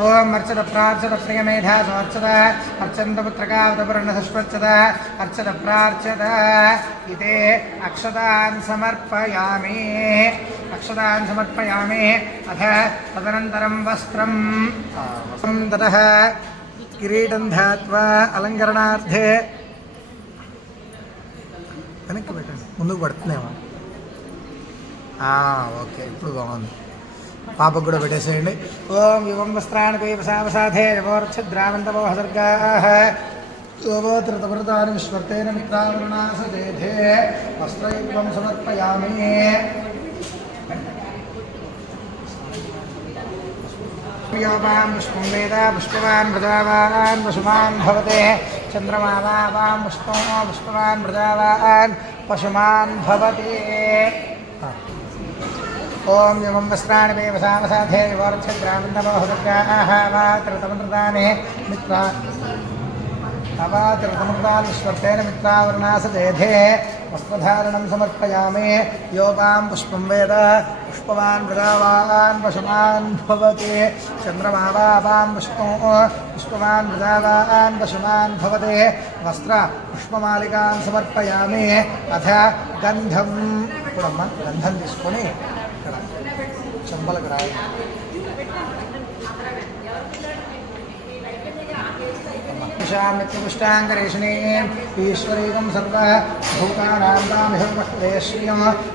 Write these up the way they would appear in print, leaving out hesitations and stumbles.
ओम अर्चद प्रार्चद प्रियमेधा समर्चद अर्चन्द पुत्रकावतवर्णसस्पर्चद अर्चद प्रार्चद इते अक्षतान् समर्पयामि अथ तदनन्तरं वस्त्रं ततः किरीटं ध्यात्वा अलङ्करणार्थे వెనక్కి పెట్టండి ముందుకు పడుతుందేమో ఓకే ఇప్పుడు బాగుంది పాపకు కూడా పెట్టేసేయండి ఓం యువం వస్త్రాన్ని పీపసావసాధే యవోర్ఛద్రావంతవోహసర్గాః యోవోత్రతమృతాని విశ్వర్తేన మిత్రావరుణాసదేధే వస్త్రయుగ్మం సమర్పయామి योपां पुष्पं वेद पुष्पवान् प्रजावान् पशुमान् भवते चन्द्रमा वां पुष्पवान् प्रजावान् पशुमान् भवते ओम यमं वस्त्राणि पेवसावसाधे विवर्च्छद्रावन्तमोहदर्गाः अवात्रतमृतानि मित्रा अवात्रतमृतानि विश्वर्तेन मित्रावरुणासदेधे वस्त्रधारणं समर्पयामि योपां पुष्पं वेद पुष्पवान् प्रजावान् पशुमान् भवति चन्द्रमा वां पुष्पवान् प्रजावान् पशुमान् भवति वस्त्र पुष्पमालिकान् समर्पयामि अथ गन्धं गन्धं తీసుకొని चंबलक राय नित्यपुष्टांगरेशने ईश्वरीकं सर्वभूतानां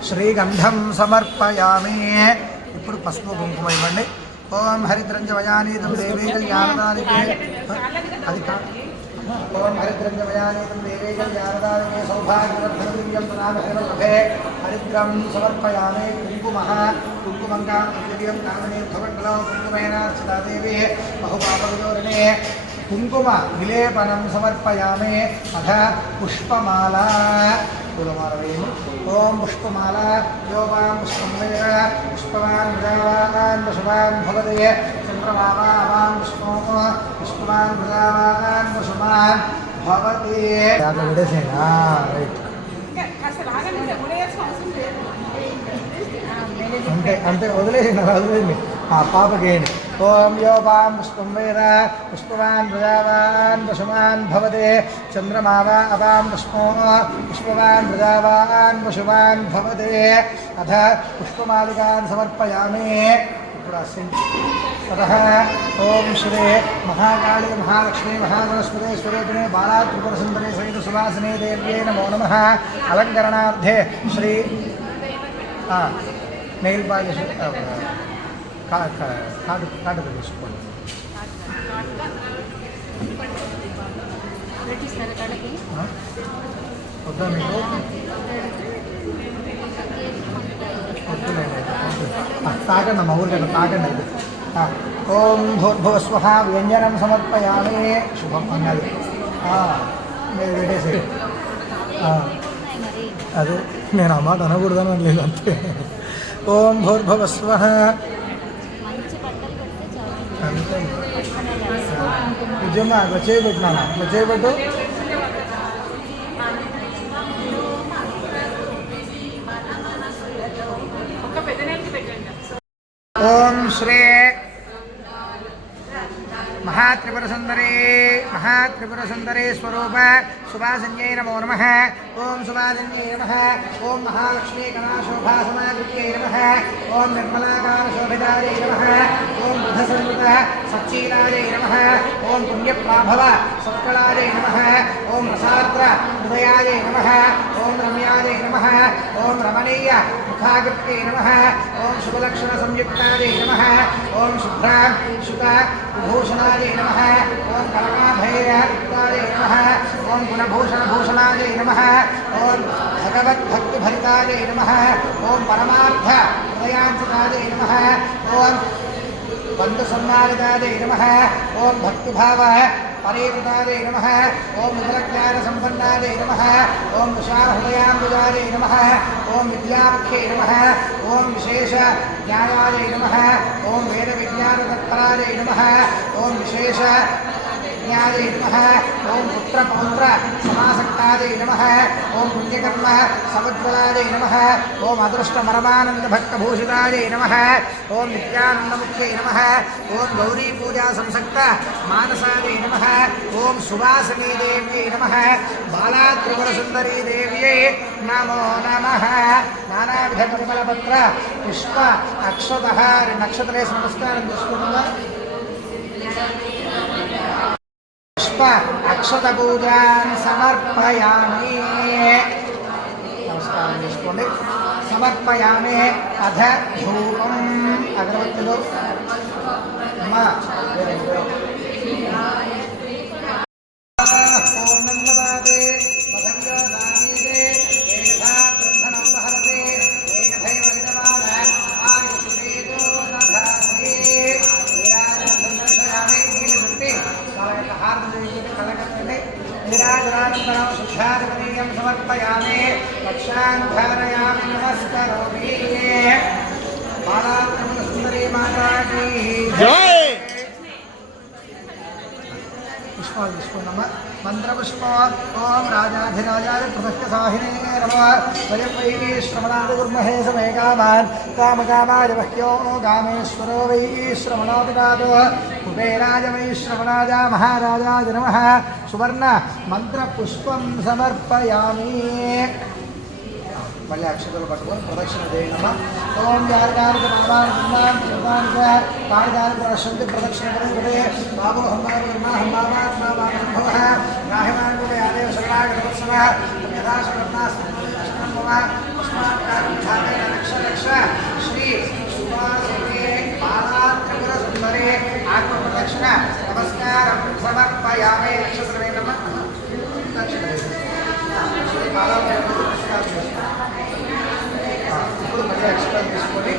श्रीगंधं समर्पयामि ఇప్పుడు పసుపు కుంకుమ ఇవ్వండి ఓం హరిద్రంజమయానీతం దేవీ కళ్యాణదానికే అది ओम हरिद्रंजमयानीतं देवी कल्याणदायिने सौभाग्यवर्धनदिव्यं प्रदानहेरलभे हरिद्रं समर्पयामि कुङ्कुमं कामनीर्थमण्डलं कुङ्कुमेन अर्चिता देवी बहुपापविदोरिणे कुङ्कुम विलेपनं समर्पयामि अथ पुष्पमाला ओम पुष्पमाला योपां पुष्पं वेद पुष्पवान् प्रजावान् पशुवान् भवते चन्द्रमा वां पुष्पवान् प्रजावान् पशुमान् भवते अंते अंते वदिलेसिंदि पापकेयंడి ओम योपां पुष्पं वेद पुष्पवान् प्रजावान् पशुमान् भवते चन्द्रमा वां पुष्पवान् प्रजावान् पशुमान् भवते अथ पुष्पमालिकान् समर्पयामि ततः ओम श्री महाकाली महालक्ष्मी महागणस्पते स्वरूपिणे बाला त्रिपुरसुन्दरी सहित सुवासिने देव्यै नमो नमः अलङ्करणार्थे श्री నెయిల్ పాలిష్ కాటు తీసుకోండి వద్దా మీకు తాకండి అమ్మ ఊరికైనా తాకండి అయితే ఓం భూర్భువస్వః వ్యంజనం సమర్పయామి శుభం అన్నది మీరు పెట్టేసి అదే నేను అమ్మాట అనకూడదని లేదు అంతే ఓం భూర్భువస్వః నిజమా అట్లా చేయబెట్టినాను అట్లా చేయబెట్టు ఓం శ్రీ महात्रिपुरसुन्दरी स्वरूप सुभासिन्यै नमो नमः ओम सुभासिन्यै नमः ओम महालक्ष्मी कलाशोभा समाकृत्यै नमः ओम निर्मलाकालशोभितायै नमः ओम बुधसंयुत सच्चीलायै नमः ओम पुण्यप्राभव सत्कलायै नमः ओम रसार्द्र हृदयायै नमः ओम रम्यायै नमः ओम रमणीय मुखाकृत्यै नमः ओम शुभलक्षण संयुक्तायै नमः ओम शुभ्रां शुक भूषणायै नमः ओम कलकाभैर्युक्तायै नमः ओम गुणभूषणभूषणायै नमः ओम भगवद्भक्तिभरितायै नमः ओम परमार्थ हृदयाञ्चितायै नमः ओम बन्धुसम्मानितायै नमः ओम भक्तिभाव परिवृतायै नमः ओम विमलज्ञानसम्पन्नायै नमः ओम विशालहृदयाम्बुजायै नमः ओम विद्यामुख्यै नमः ओम विशेषज्ञानायै नमः ओम वेदविज्ञानतत्परायै नमः ओम विशेषज्ञायै नमः ఓం పుత్రపౌత్ర సమాసక్తాదే నమః ఓం పుణ్యకర్మ సముజ్వలాదే నమః ఓం అదృష్టమరమానంద భక్తభూషితాదే నమః ఓం నిత్యానందముక్తే నమః ఓం గౌరీ పూజా సంసక్త మానసాదే నమః ఓం సువాసినీ దేవ్యై నమః బాలా త్రిపుర సుందరీ దేవ్యై నమో నమః నానావిధ పరిమళపత్ర పుష్ప అక్షతః నక్షత్రేశ నమస్కారం చేసుకుంటున్నా పుష్ప అక్షత పూజాన్ సమర్పయామి నమస్కారం చేసుకోండి సమర్పయామి అధ ధూపం అగరబత్తులు అమ్మా निराजनानन्तरं शुद्धादिपनीयं समर्पयामि रक्षां धारयामि नमस्करोमि बालात्रिपुरसुन्दरी माता की जय पुष्पं मंत्रपुष्प ओम राजाधिराजाय प्रसक्तसाहिने नमः वयं वै श्रवणादि कुर्महे समे कामान् कामकामाय वह्यो कामेश्वरो वै श्रवणादिनादो कुबेराय वै श्रवणाय महाराजाय नमः सुवर्ण मंत्रपुष्पं समर्पयामि मल्ल अक्षतल पट्टुकोनि प्रदक्षिण चेयंడి ओम जारकारिक बाबान प्रदान कार्यकारिक प्रदक्षिण प्रदक्षिण करे बाबू हमार वर्मा हमार भवः राहमान को आदेव शरणागत वत्सव यथा शरणास्तमः अस्मात् कार्याय रक्ष रक्ष श्री सुवासिने बाला त्रिपुर सुंदरे आत्म प्रदक्षिण नमस्कारं समर्पयामि नक्षत्रे नमः दक्षिण श्री बाला नमस्कार ఇప్పుడు మళ్ళీ ఎక్స్ప్లెయిన్ చేసుకొని